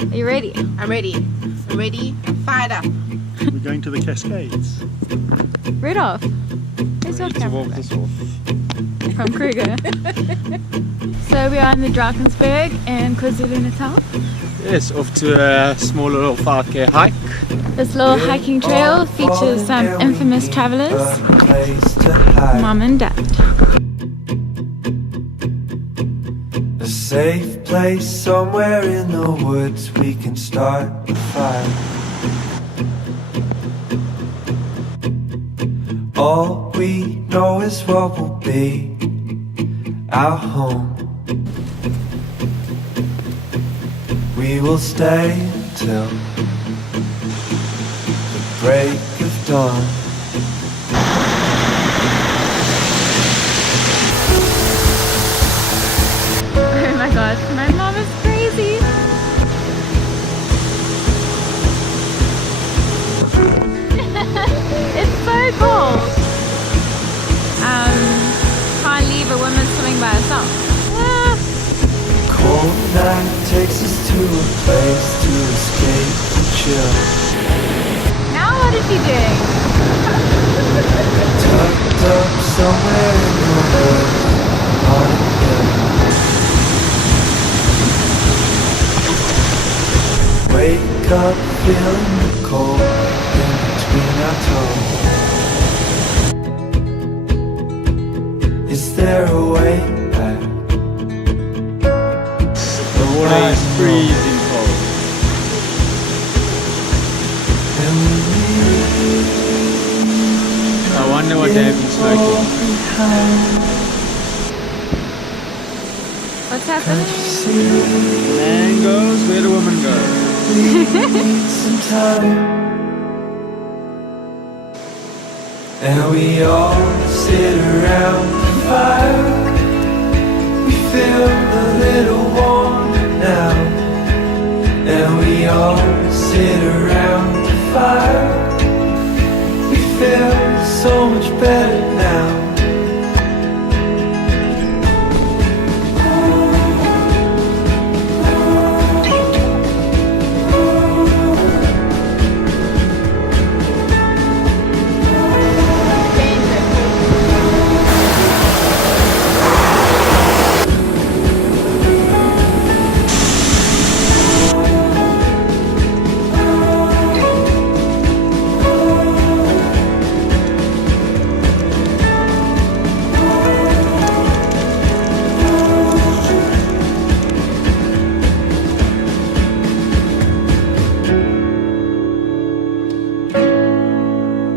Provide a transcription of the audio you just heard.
Are you ready? I'm ready. I'm ready. Fired up. We're going to the Cascades. Rudolph. Where's your camera? From Kruger. So we are in the Drakensberg in KwaZulu Natal. Yes, off to a small little 5k hike. This little hiking trail features some infamous travellers, Mum and Dad. A safe place somewhere in the woods, we can start a fire. All we know is what will be our home. We will stay till the break of dawn. Oh my gosh, my mom is crazy. It's so cold. Can't leave a woman swimming by herself. Ah. Cold night takes us to a place to escape and chill. Now what is he doing? Tucked up somewhere in the woods on a hill. Wake up feeling the cold in between our toes. Is there a way back? The water is freezing cold. And we leave I wonder what they have been smoking. What's happening? Man goes where the woman goes. We need some time. And we all sit around the fire. We feel a little warmer now. And we all sit around the fire.